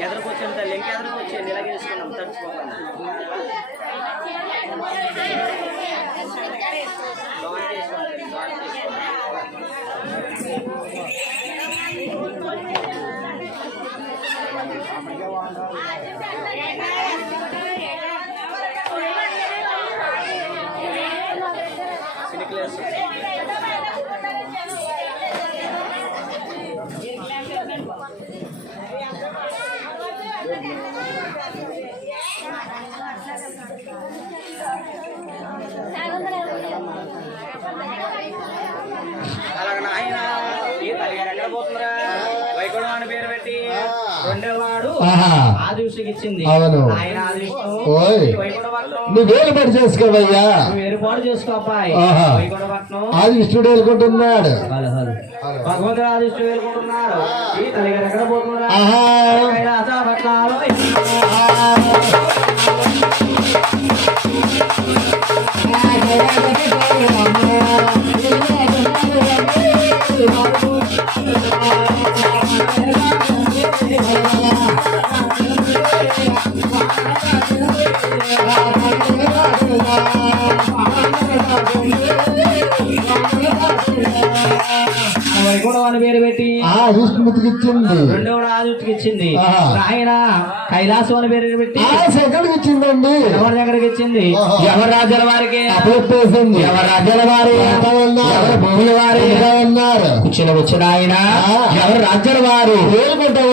ఎదురుకొచ్చాను తల్లి ఇంకా ఎదురుకొచ్చి నిలగేసుకున్నాం వేసుకున్నాం తడుచుకోకుండా లోన్ చేసుకోండి లోన్ చేసుకోండి సినిక్లెస్ అలాగ నాయన ఈ తల్లిగారు ఎక్కడ పోతుందిరా వైకుంఠం అని పేరు పెట్టి రెండేవాడు ఆహా. ఆది విషయం ఇచ్చింది అవును. నువ్వు వేలుపడి చేసుకోవయ్యా. ఆది విష్ణుడు హలో భగవంతుడు ఆది విష్ణు వేరుకుంటున్నాడు ఈ తల్లిగారు ఎక్కడ పోతున్నారా ఆహా. ఇచ్చింది. రెండో ఆదిత్యకి ఇచ్చింది. ఆయన కైలాసం అని పేరు పెట్టి. ఆ సెకండ్కి ఇచ్చిందండి. ఎవరి దగ్గరికి ఇచ్చింది. ఎవరి రాజ్యాల వారికి? అప్పచెప్పేసింది ఎవరి రాజ్యాల వారి? ఎవరి భూముల వారి? ఉన్నారు? వచ్చిన వచ్చిన ఆయన. ఎవరి రాజ్యాల వారు?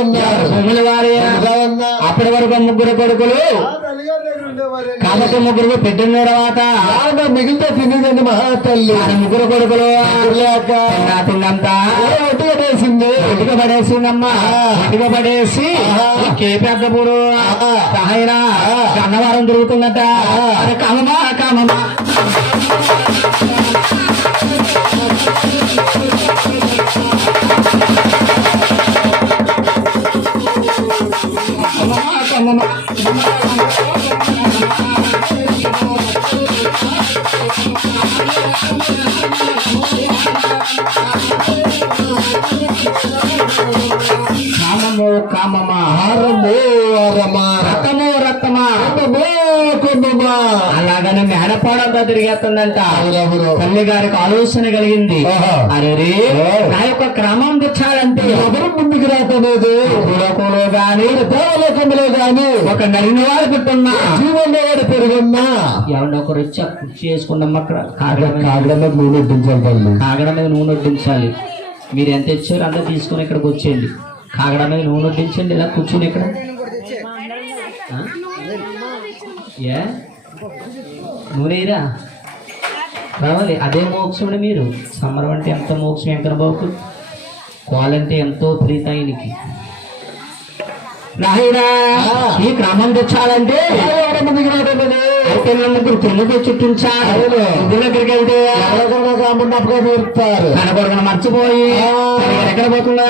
ఉన్నారు భూముల వారి? అప్పటి వరకు ముగ్గురు కొడుకులు. కాబట్టి ముగ్గురు పెట్టిన తర్వాత మిగిలితే తినేదండి మహాతల్లి. ముగ్గురు కొడుకులు లేక తిన్నా తిన్నంత. ఒట్టుగా వేసింది ఒటిగా పడేసిందమ్మా. ఒటిగా పడేసి ఆహా. కే పెద్దప్పుడు ఆహా. ఆయన అన్నవరం అరే కామమా కామమా కామమా, కామమా. కామము తిరిగేస్తుందంట. తల్లి గారికి ఆలోచన కలిగింది. అరే. నా యొక్క క్రమం తెచ్చాలంటే ఎవరు ముందుకు రాకలేదు భూలోకంలో గాని దేవలోకంలో గాని. ఒక నరిని వాడు పుట్టున్నా. జీవంలో వాడు పెరుగున్నా. ఎవరిని ఒకరు వచ్చి ఆ కుర్చీ వేసుకున్నమ్మ అక్కడ. కాగడ మీద- కాగడ మీద నూనె వడ్డించాలి కాగడ మీద నూనె వడ్డించాలి. మీరు ఎంత ఇచ్చారో అంతా తీసుకుని ఇక్కడికి వచ్చేయండి. కాగడ మీద నూనె వడ్డించండి ఇలా కూర్చుని ఇక్కడ? ఏ? నూనె ఇరా రావాలి. అదే మోక్షముడు మీరు. సమ్మరం అంటే ఎంత మోక్షం వెంకన్న బాబుకు కోలంటే ఎంతో ప్రీత ఆయనకి. ఈ క్రమం తెచ్చాలంటే అయితే నా ముగ్గురు తిన్నది చుట్టించాలి అవును. ఇంటి దగ్గరికి వెళ్తే కాకుండా తీరుతారు. మర్చిపోయి ఎక్కడ పోతున్నా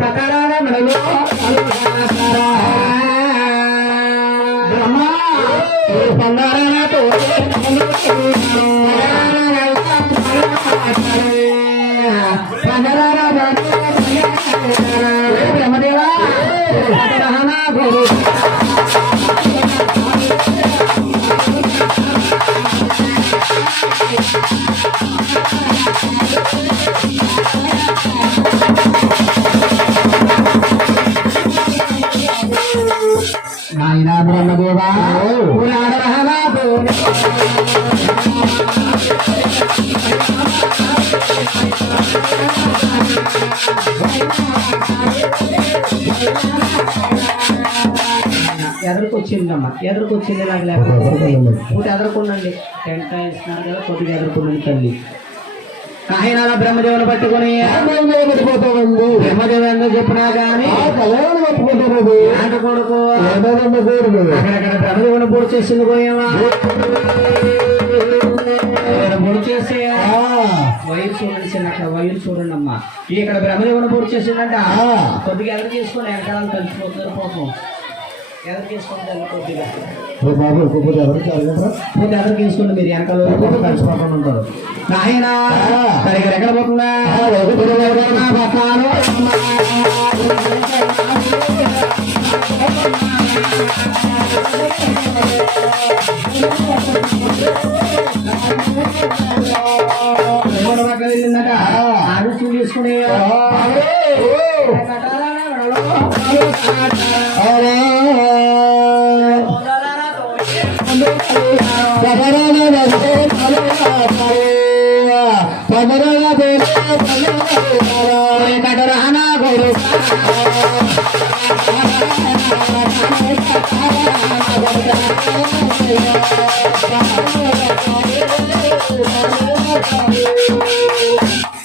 ప్రకారాల మెడలో బ్రహ్మ ఓ ఎదురుకొచ్చిందమ్మా ఎదురుకొచ్చింది నాకు లేకపోతే ఒకటి ఎదుర్కొండండి. టెంట్ ఇస్తున్నారు కదా కొద్దిగా ఎదుర్కొండండి తల్లి. ఆయన అలా బ్రహ్మదేవుని పట్టుకొని బ్రహ్మదేవుడు ఎందుకు చెప్పినా కానీ కొడుకు. అక్కడక్కడ బ్రహ్మదేవుని పొడి చేసింది పోయావా? పొడి చేసి చూడండి చిన్న అక్కడ వైర్ చూడండి అమ్మా. ఇక్కడ బ్రహ్మదేవుని పూర్తి చేసిందంట. కొద్దిగా ఎదురు తీసుకొని వెనకాల కలిసిపోతున్నారు పాపం. ఎదురు తీసుకుంటారు? కొద్దిగా బాబు ఒక్కొక్కటి అడగరా కొద్దిగా ఎదురు తీసుకుంటే మీరు వెనకాల వైపు కలిసిపోకుండా ఉంటారు. నాయనా ఎక్కడ ఎవరు? ఎవరి వెళ్ళిందట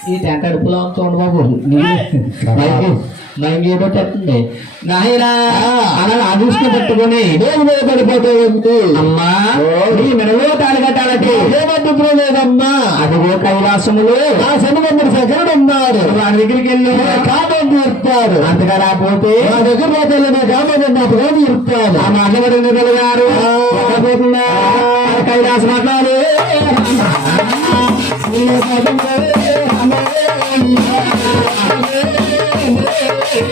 ఈ టెంట్ అడుపులో ఉంచండి బాబు తెస్తుంది నాయనా అలా పెట్టుకొని పడిపోతే ఉంది అమ్మా నీ మెడలో తాళి కట్టాలంటే ఏమడ్డు లేదమ్మా అదిగో కైలాసములు ఆ శనిమంతుడు సగరుడు ఉన్నారు వారి దగ్గరికి వెళ్ళి కామం తీరుతారు అంతగా రాకపోతే మా దగ్గర పోతే నా కామం తీరుతారు ఆ మాధవరంగ గారు ఎక్కడ పోతుందా కైలాస మాట్లాడు ఆ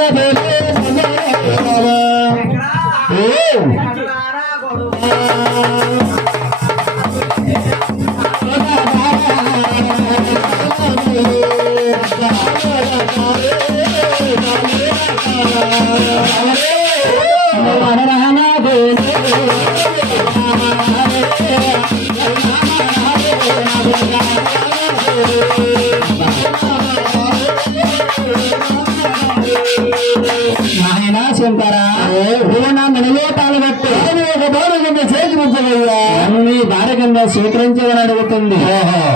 భారకంద స్వీకరించమని అడుగుతుంది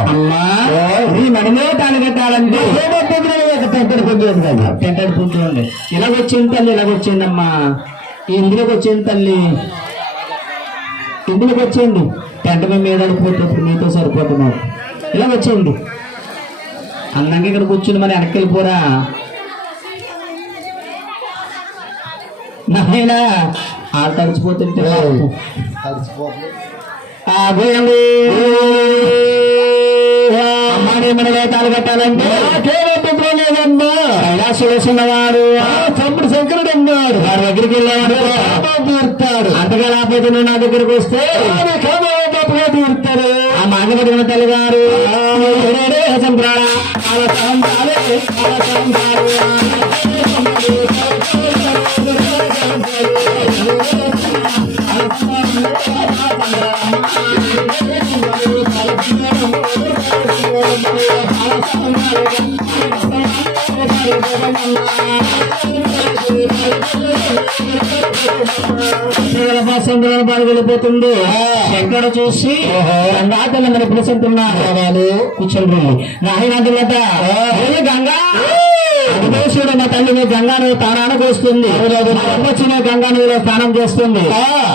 అమ్మా నీ మెడలో తాళి కట్టాలంటే టెంటెడ్ పుట్టింది ఇలాగొచ్చింది తల్లి ఇలాగొచ్చిందమ్మా ఈ ఇందులోకి వచ్చింది తల్లి? ఇందులోకి వచ్చింది టెంట మీద పోతే నీతో సరిపోతున్నావు ఇలాగొచ్చింది అందంగా ఇక్కడ కూర్చుని మరి వెనక్కి వెళ్ళిపోరా? నాయనా ఆ తడిచిపోతుంటే. ఆగోయండి. అమ్మాని మన వేతాలు కట్టాలంటే? కైలాసులేసినవాడు తమ్ముడు శంకరుడు ఉన్నాడు. వారి దగ్గరికి వెళ్ళేవాడు తీరుతాడు. అంతగా లేకపోతే నువ్వు నా దగ్గరికి వస్తే తీరుతాడు. ఆ మాట పడిన తల్లి గారు ఏడే పాలు వెళ్ళిపోతుంది. శంకర చూసి గంగాతల్లి మన పిలుచుతున్నారు కూర్చొని నాయన గంగా? అభిషేకుడు మా తల్లి మీ గంగా నువ్వు తానానికి వస్తుంది వచ్చిన గంగా నువ్వు స్నానం చేస్తుంది.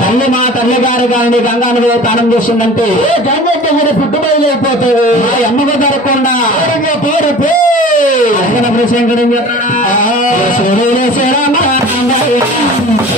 తల్లి మా తల్లి గారు కానీ గంగా నువ్వు స్నానం చేస్తుందంటే. గంగమ్మ కూడా మా అమ్మకు జరగకుండా. పేరు అంగన శంకరం చెప్తాడా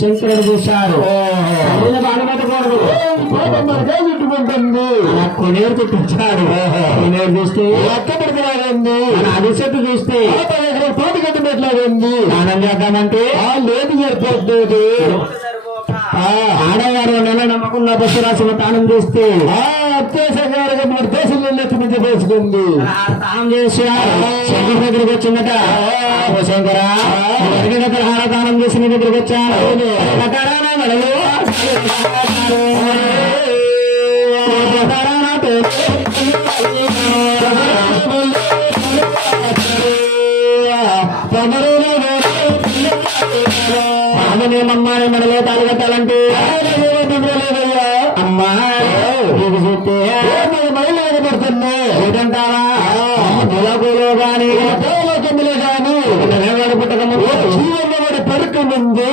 శంకరుడు చూశారు బాధపడకూడదు చుట్టుకుంటుంది. కొనేరు తెప్పించాడు. కొనేరు చూస్తే పెడుతున్నారండి అడిసెట్టు చూస్తే తోటి కట్టినట్లాగుంది స్నానం చేద్దామంటే? ఆ లేదు సరిపోతుంది ఆడవారు నెల నమ్మకుండా బస్సు రాసిన తానం చేస్తే దేశాలు చేసి శంకర్ దగ్గరికి వచ్చిందట. ఓ శంకర అడిగిన హార దానం చేసి నీ దగ్గరికి వచ్చాను చెప్తే పడుతున్నా ఏదంటావా? నెలకులో గాని దేవలోకములు గాని నెలవాడు పుట్టక ముందు జీవనవాడి పడుక ముందు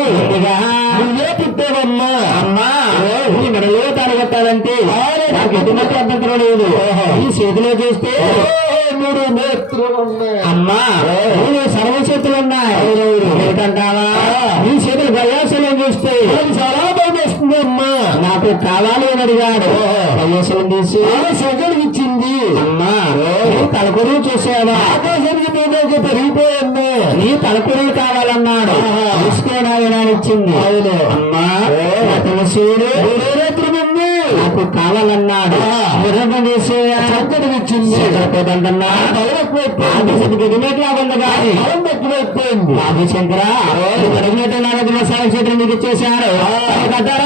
నువ్వే పుట్టావమ్మా. అమ్మా. ఈ మెడలో తాళి కట్టాలంటే నాకు ఎటువంటి నాకు కావాలి అని అడిగాడు. ప్రయాసనం తీసి. సెకండ్ ఇచ్చింది. అమ్మా తలకొరువు చూసావా? ఆకాశానికి మీద పెరిగిపోయింది. నీ తలకొరువు కావాలన్నాడు. తీసుకోనాయన ఇచ్చింది. అవును. అమ్మా. తులసీడు నాకు కావాలన్నాడు. చేసే సంకటం ఇచ్చింది. చదువుకోదంటన్నా దిగినట్లా ఉంది. కానీ బలం ఎక్కువైపోయింది ఆదిశంకర అడిగినట్టు నా దగ్గర సాగు చేతులు నీకు ఇచ్చేశారు. కట్టారా?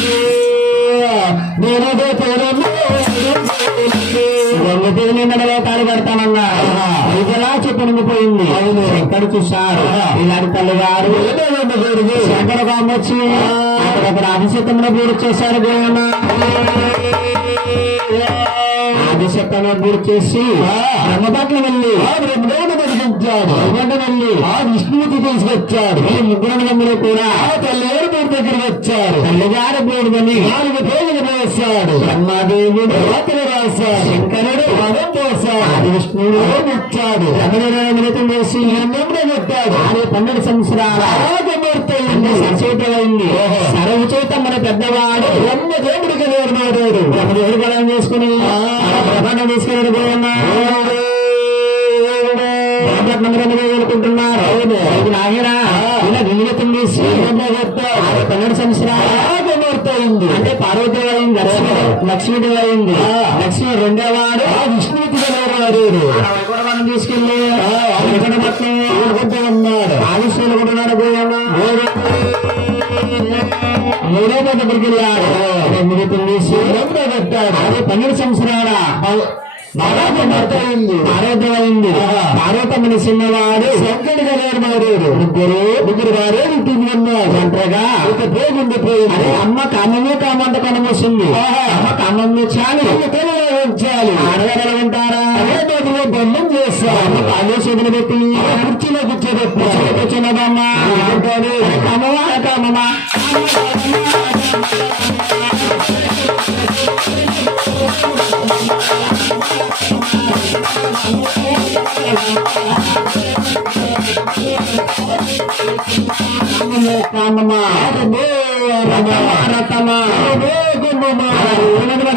చూశారు ఇలాంటి తల్లి గారు శంకర వచ్చి అక్కడక్కడ అభిషేకంలో పూర్తి చేశారు గోయమ్మ అభిషేకంలో పూర్తి చేసి బ్రహ్మపట్ల వెళ్ళి బ్రహ్మదేవుడు బతికించాడు బ్రహ్మపట్ల వెళ్ళి ఆ విష్ణువుకి తీసుకొచ్చాడు. ఈ ముగ్గురు మందిలో కూడా ఆ తల్లేరు పేరు దగ్గరికి వచ్చారు. తల్లిగారు బోర్డుని నాలుగు పేజీలు వేశాడు బ్రహ్మదేవుడు రాత్రి రాశాడు. శంకరుడు వరం పోశాడు. ఆది విష్ణువు ఇచ్చాడు అమృతం వేసి పెట్టాడు ఆమె పన్నెండు సంవత్సరాల రాజమూర్తయింది సచేతమైంది సరవు చేత మన పెద్దవాడు. బ్రహ్మ దేవుడికి నేర్మాడాడు బ్రహ్మదేవుడు బలం చేసుకుని ప్రబంధం తీసుకుని కోరుకుంటున్నారు ఇలా పన్నెండు సంవత్సరాల అంటే పార్వతి అయింది. లక్ష్మి లక్ష్మీదేవి అయింది. లక్ష్మి రెండోవాడు. మూడో దగ్గరికి పెట్టాడు అదే పన్నెండు సంవత్సరాల. చిన్నవాడు శంకరుడిగా నేర్మాడాడు ముగ్గురు. ముగ్గురు వారే? ఇంటికి ఉన్నారు అదే అమ్మ కామమే కామంత కనమొస్తుంది అమ్మ కామం చాలు. ఉంచాలి ఆడగారు ఎలా ఉంటారా? అదే రోజులో బంధం చేస్తారు అమ్మ కాలు చేతులు పెట్టి. కుర్చీలో కూర్చోబెట్టారు కూర్చున్నదమ్మా. కామమా? కామమా?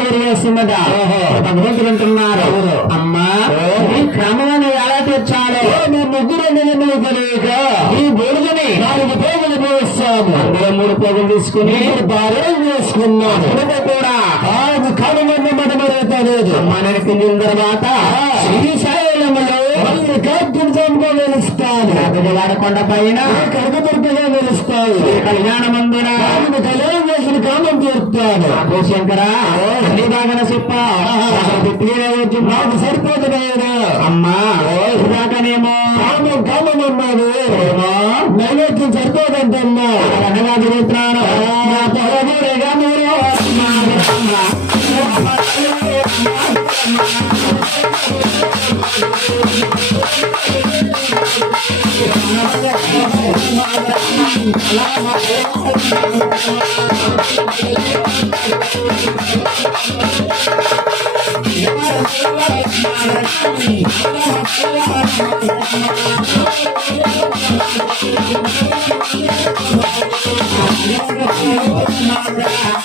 జరిగేస్తున్నదా భగవంతుడు అంటున్నారు అమ్మా ఈ క్రమాన్ని ఎలా తెచ్చాలో మీ ముగ్గురు నిన్ను తెలియక ఈ బుడుగుని నాలుగు పోగులు పోస్తాము అందులో మూడు పోగులు తీసుకుని బాగా వేసుకున్నాము. కూడా అది కనుగొన్న మాట మరొక లేదు మనకి తర్వాత శ్రీశైలంలో మళ్ళీ గర్భుడు వెలుస్తాను కొండ పైన కనకదుర్గగా వెలుస్తాను కళ్యాణమందున ఆమెను కళ్యాణం చేసిన కామం తీరుతాను ఓ శంకర అన్ని బాగా చెప్ప నాకు సరిపోతుంది ఆయన అమ్మా. ఇదాకనేమో కామం కామం ఏమో. నైవేద్యం సరిపోదంటమ్మా. అనగా తిరుగుతున్నాను I'm not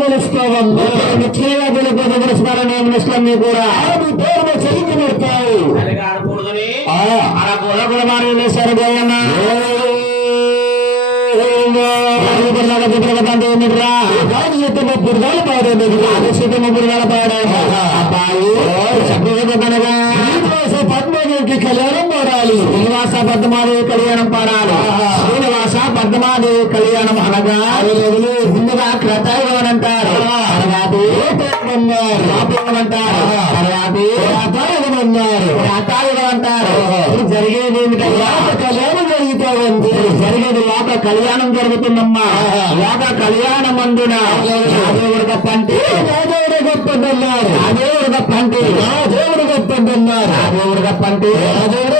వెలుస్తావమ్మా నిశ్చయంగా కూడా పేరు చెల్లి పెడతావు అలా కూడా కూడా మనం వేశారు గోయన్న ముప్పుడు వేల పాడేది ముగ్గురు అబ్బాయి పద్మదేవికి కళ్యాణం పాడాలి శ్రీనివాస పద్మాదేవి కళ్యాణం పాడాలి. శ్రీనివాస పద్మాదేవి కళ్యాణం అనగా ముందుగా క్రతయుగం అంటారు అంటారు అంటారు జరిగేది ఏమిటయ్యా కళ్యాణం జరుగుతా ఉంది జరిగేది లోక కళ్యాణం జరుగుతుందమ్మా. లోక కళ్యాణం అందున దేవుడు గొప్పంటే రాజేవుడు గొప్పదన్నారు దేవుడు గొప్పంటే రాజేవుడు గొప్పదన్నారు దేవుడు గొప్పంటే రాజేవుడు